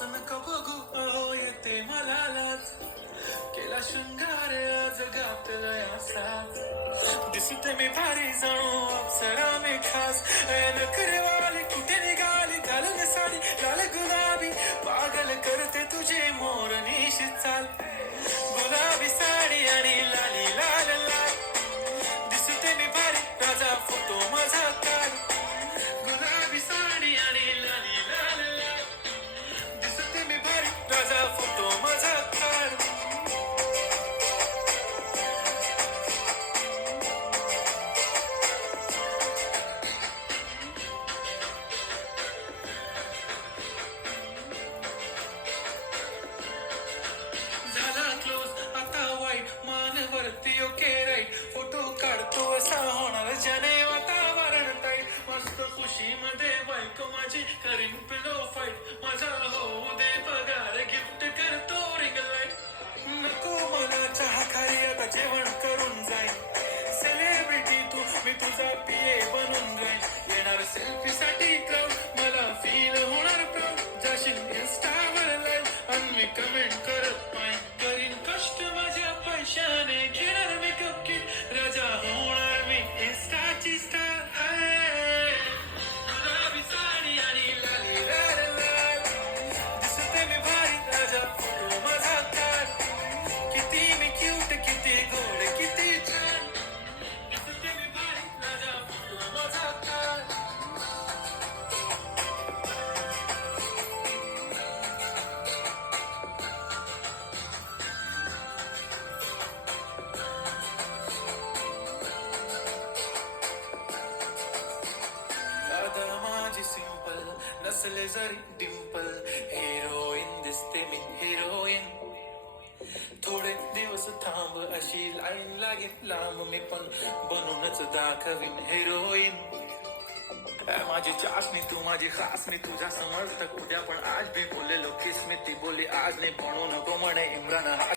असं नका बघू अहो येते मला लाज केला शृंगार आज गातला असा दिसते मी भारी जाणू अप्सरा मी खास नखरेवाली कुठे निघाली घालून साडी लाल गुलाबी पागल करते तुझे मोर निशित चाल गुलाबी साडी आणि लाली लाल लाल दिसते मी भारी राजा फोटो माझा काल गुलाबी साडी आणि लाली लाल लाल दिसते मी भारी राजा फोटो माझा काल झाला क्लोज आता वाईट मानवरती ओके राईट फोटो काढतो असा होणार ज्याने वातावरण टाईट मस्त खुशीमध्ये बायको माझी करीन पिलो फाईट माझा होऊ दे पगार गिफ्ट करतो रिंग लाईट नको मला चहा खारी आता जेवण करून जाईन सेलिब्रिटी तू मी तुझा पिये बनून जाईन येणार सेल्फी साठी क्राऊड मला फील होणार प्राऊड जाशील इन्स्टावर लाईव्ह आणि मी कमेंट करत पाहिजे करीन कष्ट माझ्या पैशाने घेणार मेकअप किट राजा होणार मी इन्स्टाची स्टार गुलाबी साडी आणि लाली लाल लाल दिसते मी भारी राजा फोटो माझा काढ किती मी क्यूट किती गोड किती छान दिसते मी भारी राजा फोटो माझा काढ दादा माझी सिंपल नसले जरी डिंपल हिरोईन दिसते मी हिरोईन थोडे दिवस थांब अशी लाईन लागेल लांब मी पण बनूनच दाखवीन हिरोईन माझी चाचणी तू माझी खासनी तुझ्या समजत उद्या पण आज भी बोललेलो किस मी ती बोली आज नाही म्हणू नको म्हणे इम्रान